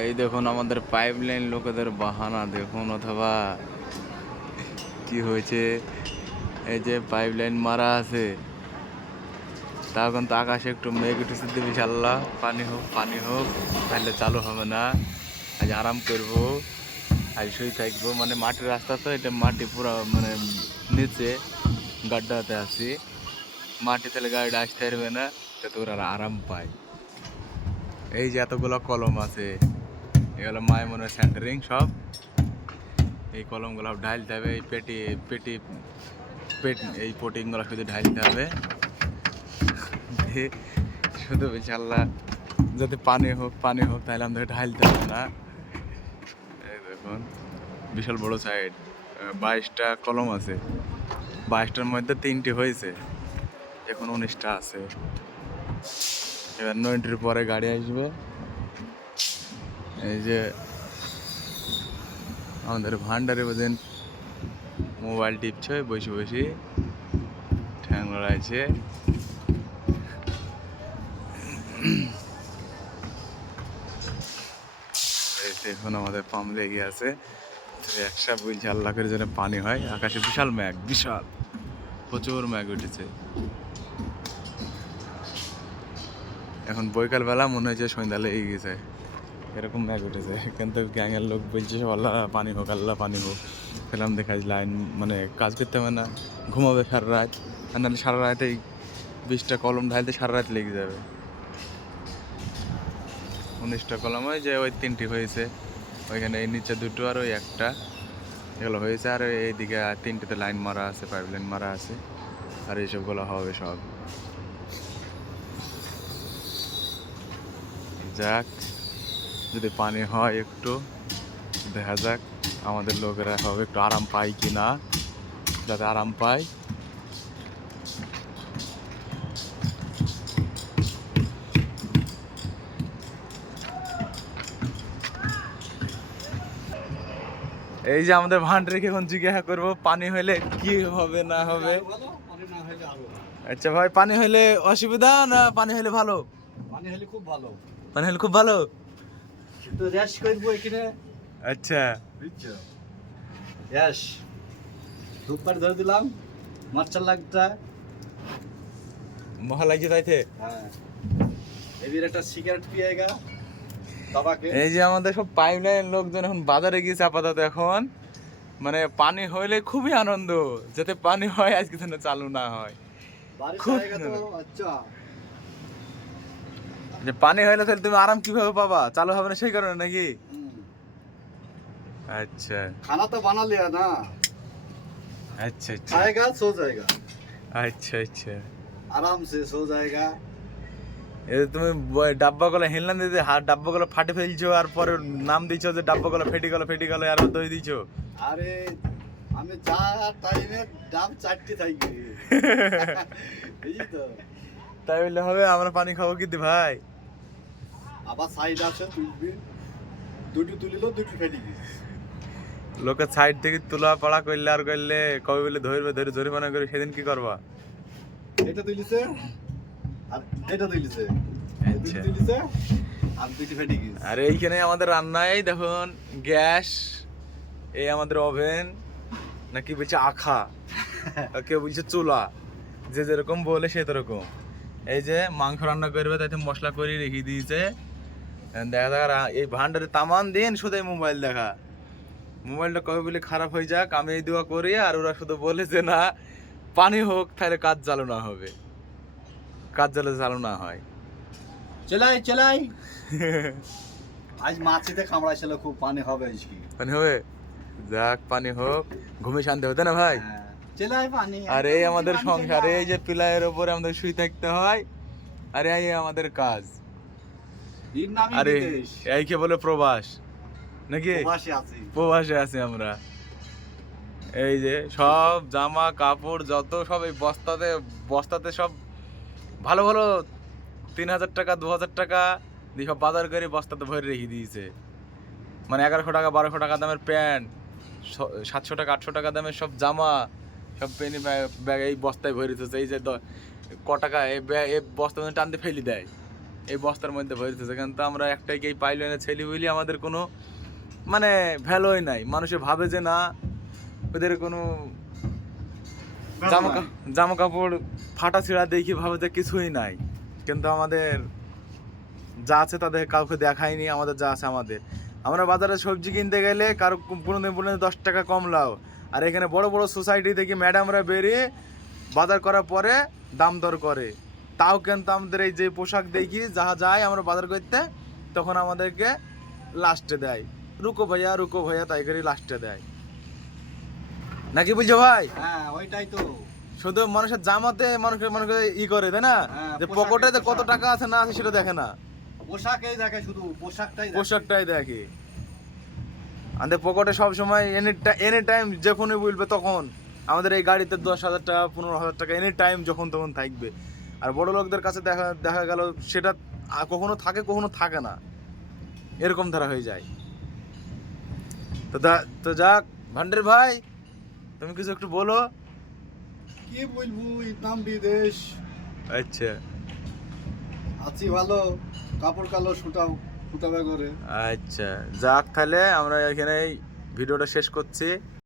এই দেখুন আমাদের পাইপলাইন লোকেদের বাহানা দেখুন, অথবা কি হয়েছে। এই যে পাইপলাইন মারা আছে, তা কিন্তু আকাশে একটু মেঘ উঠেছে, দিবি ইনশাল্লাহ পানি হোক পানি হোক, তাহলে চালু হবে না। আজ আরাম করবো, আজ শুয়ে থাকবো। মানে মাটির রাস্তা তো, এটা মাটি পুরো মানে নিচে গাড্ডাতে আছি, মাটি তাহলে গাড়িটা আসতে পারবে না, যাতে ওরা আরাম পায়। এই যে এতগুলো কলম আছে, এগুলো মাইমনের সেন্টারিং সব। এই কলমগুলো ঢালতে হবে, এই পেটি পেটি পেট এই পোটিংগুলো শুধু ঢালতে হবে। দিয়ে শুধু ইনশাল্লাহ যাতে পানি হোক পানি হোক, তাহলে আমাদের ঢালতে হবে না। এই দেখুন বিশাল বড় সাইড, 22টা কলম আছে। 22টার মধ্যে 3টি হয়েছে, এখন 19টা আছে। এবার 9টির পরে গাড়ি আসবে। এই যে আমাদের ভান্ডারে বোঝেন মোবাইল টিপছে বসে বসে, ঠ্যাং লড়াইছে। এখন আমাদের পাম্প লেগে আছে, একসা বলছে আল্লাহ করে যেন পানি হয়। আকাশে বিশাল ম্যাঘ, বিশাল প্রচুর ম্যাঘ উঠেছে। এখন বৈকাল বেলা মনে হয়েছে সন্ধ্যা লেগে গেছে, এরকম ম্যাঘ উঠেছে। কিন্তু গ্যাংয়ের লোক বলছে সব আল্লাহ পানি হোক আল্লাহ পানি হোক। ফেলাম দেখা লাইন মানে কাজ করতে হবে না, ঘুমাবে সারা রাত। আর নাহলে সারা রাতে 20টা কলম ঢালতে সারা রাত লেগে যাবে। 19টা কলম হয় যে ওই 3টি হয়েছে, ওইখানে এই নিচে 2টো আর ওই একটা, এগুলো হয়েছে। আর এইদিকে 3টিতে লাইন মারা আছে, পাইপ লাইন মারা আছে। আর এইসবগুলো হবে সব। যাক, যদি পানি হয় একটু দেখা যাক, আমাদের লোকেরা হবে একটু আরাম পায় কি না, যাতে আরাম পায়। এই যে আমাদের ভান্ডারে এখন জিজ্ঞাসা করবো পানি হইলে কি হবে না হবে। আচ্ছা ভাই, পানি হইলে অসুবিধা না পানি হইলে ভালো? পানি হলে খুব ভালো। পানি হইলে খুব ভালো। তো রেশ করবো এখানে, আচ্ছা বুঝছো? রেশ ধূপকাঠি ধরে দিলাম, মার্চার লাগটা। মহা লাগছে তাইতে। হ্যাঁ, এবার একটা সিগারেট পিয়েগা বাবাকে। এই যে আমাদের সব পাইপলাইন লোকজন এখন বাজারে গিয়েছে আপাতত। এখন মানে পানি হইলে খুবই আনন্দ, যাতে পানি হয় আজকে যেন চালু না হয়। বারিশ খুব আয়েগা তো আচ্ছা। যে পানি হইলে তাহলে তুমি আরাম কিভাবে পাবা, চালু হবে না সেই কারণে নাকি? আচ্ছা खाना तो बना लिया ना, আচ্ছা আচ্ছা खाएगा सो जाएगा, আচ্ছা আচ্ছা। आराम से सो जाएगा। এই যে তুমি ডাব্বা গলা হেললাম দিতে, হাত ডাব্বা গলা ফাটে ফেলছো, আর পরে নাম দিছো যে ডাব্বা গলা ফেটে গেল আর দই দিছো। আরে আমি যা টাইমে ডাব চারটি থাকি এই তো। তাই বললে হবে? আমরা পানি খাবো কিন্তু ভাই। আবার সাইড আছে তুলবি, দুটি তুলিল দুটি ফেলি গেছে। লোকের সাইড থেকে তোলা পাড়া করলে আর করলে কবে বলে ধরবে, ধরে জরিমানা করে, সেদিন কি করবা? এটা তুলিছে আর এটা তুলিছে, আচ্ছা। তুলিছে আর দুটি ফেলি গেছে। আর এইখানে আমাদের রান্নায় দেখুন গ্যাস, এই আমাদের ওভেন, নাকি বলছে আখা, আর কেউ বলছে চুলা, যে যেরকম বলে সে রকম। এই যে মাংস রান্না করবে, তাইতে মশলা করে রেখে দিয়েছে। দেখা দেখা এই ভান্ডারে তামান দিন শুধু মোবাইল দেখা, মোবাইলটা কবে বলে খারাপ হয়ে যাক আমি এই দোয়া করি। আর ওরা শুধু বলে যে না পানি হোক, তাহলে কাজ চালু না হবে, কাজ চালু না হয়। চলাই চলাই আজ মাছিতে কামড়াইছিল, খুব পানি হবে আজকে। পানি হবে, যাক পানি হোক, ঘুমে শান্তি হতে না ভাই। চলাই পানি। আর এই আমাদের সংসার, এই যে পিলারের উপরে আমাদের শুয়ে থাকতে হয়, আর এই আমাদের কাজ। আরে এই কে বলে প্রবাস নাকি? প্রবাসে আছি আমরা। এই যে সব জামা কাপড় যত সব এই বস্তাতে বস্তাতে সব ভালো ভালো 3000 টাকা 2000 টাকা দিয়ে সব বাজার করে বস্তাতে ভরে রেখে দিয়েছে। মানে 1100 টাকা 1200 টাকা দামের প্যান্ট, 700 টাকা 800 টাকা দামের সব জামা, সব পেনি ব্যাগ এই বস্তায় ভরে দিতেছে। এই যে ক টাকা এই বস্তা টানতে ফেলে দেয়, এই বস্তার মধ্যে ভরতেছে, কিন্তু আমরা একটাই এই পাইপলাইনের ছেলে বলি আমাদের কোনো মানে ভ্যালুই নাই। মানুষে ভাবে যে না ওদের কোনো জামা কাপড় ফাটা ছিঁড়া দেখি ভাবে যে কিছুই নাই, কিন্তু আমাদের যা আছে তাদের কাউকে দেখায়নি। আমাদের যা আছে আমাদের, আমরা বাজারে সবজি কিনতে গেলে কারো কোনোদিন বলে 10 টাকা কম লাও, আর এখানে বড় বড় সোসাইটি থেকে ম্যাডামরা বেরিয়ে বাজার করার পরে দাম দর করে, তাও কিন্তু আমাদের এই যে পোশাক দেখি যা যায় আমরা বাজার করতে, তখন আমাদেরকে লাস্টে দেয় রুকো ভাইয়া তাই করে লাস্টে দেয়, নাকি বুঝছো ভাই? হ্যাঁ ওইটাই তো। শুধু মানুষের জামাতে মানুষের ই করে তাই না, হ্যাঁ, যে পোশাকে পকেটে যে কত পোশাক। টাকা আছে না আছে সেটা দেখে না, পোশাকেই দেখে, শুধু পোশাকটাই দেখে। পোশাকটাই দেখে। আমাদের পকেটে সব সময় এনি টাইম যখনই বলবে তখন আমাদের এই গাড়িতে 10,000 টাকা 15,000 টাকা এনি টাইম যখন তখন থাকবে। আর বড় লোকদের কাছে দেখা দেখা গেল সেটা কখনো থাকে কখনো থাকে না, এরকম ধারা হয়ে যায়। তো যাক ভান্ডার ভাই, তুমি কিছু একটু বলো। কি বলবো, ইতনাম বিদেশ আচ্ছা আছি ভালো, কাপড় কালো সুতাবে করে। আচ্ছা যাক, তাহলে আমরা এখানে ভিডিওটা শেষ করছি।